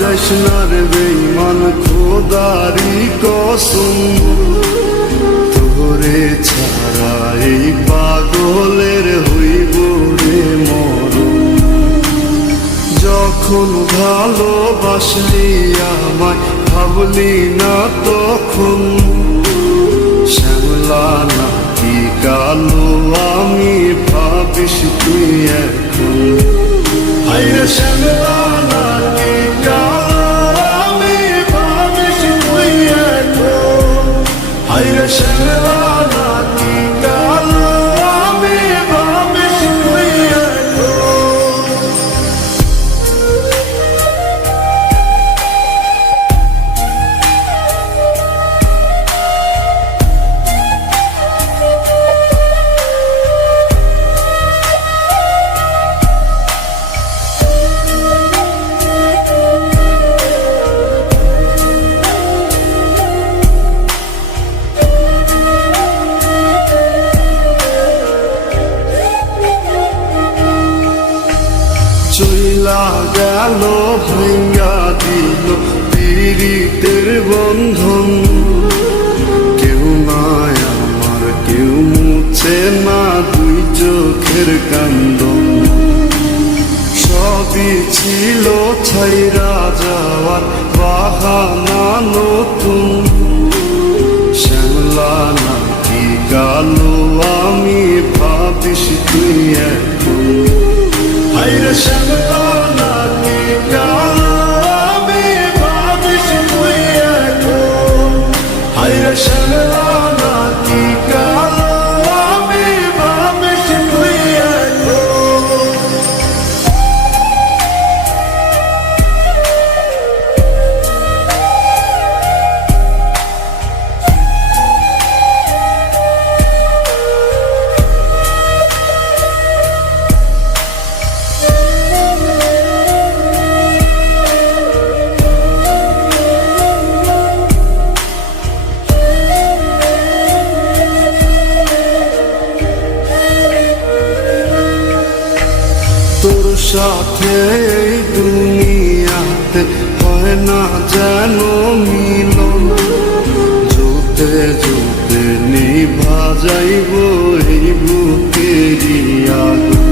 যাইস না রে বেঈমান খোদারি কসম, তোরে ছাড়া এই পাগলের হইব রে মরণ। যখন ভালোবাসলি আমায় ভাবলি না তখন, শ্যামলা নাকি কালো আমি ভাবিস তুই এখন। হায়রে শ্যামলা নাকি কালো আমি ভাবিস তুই এখন। হায়রে শ্যামলা নাকি কালো আমি ভাবিস তুই এখন। চইলা গেল ভাঙ্গা দিল পীড়িতের বন্ধন, কেউ নাই আমার কেউ মুছে না দুই চোখের কান্দন। সবই ছিল ছাইরা যাওয়ার বাহানা নতুন, শ্যামলা নাকি কালো আমি ভাবিস তুই এখন। হায়রে শ্যামলা নাকি কালো আমি ভাবিস তুই এখন। হায়রে শ্যামলা নাকি কালো আমি ভাবিস তুই এখন। তোর সাথে এই দুনিয়াতে হয় না যেন মিলন, জুতে জুতে নিভা যাইব এই বুকেরই আগুন।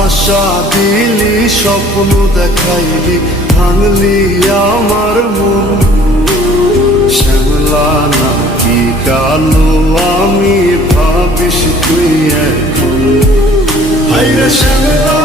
আশা দিলি স্বপ্ন দেখাইলি ভাঙলি আমার মন, শ্যামলা নাকি কালো আমি ভাবিস তুই এখন। হায়রে শ্যামলা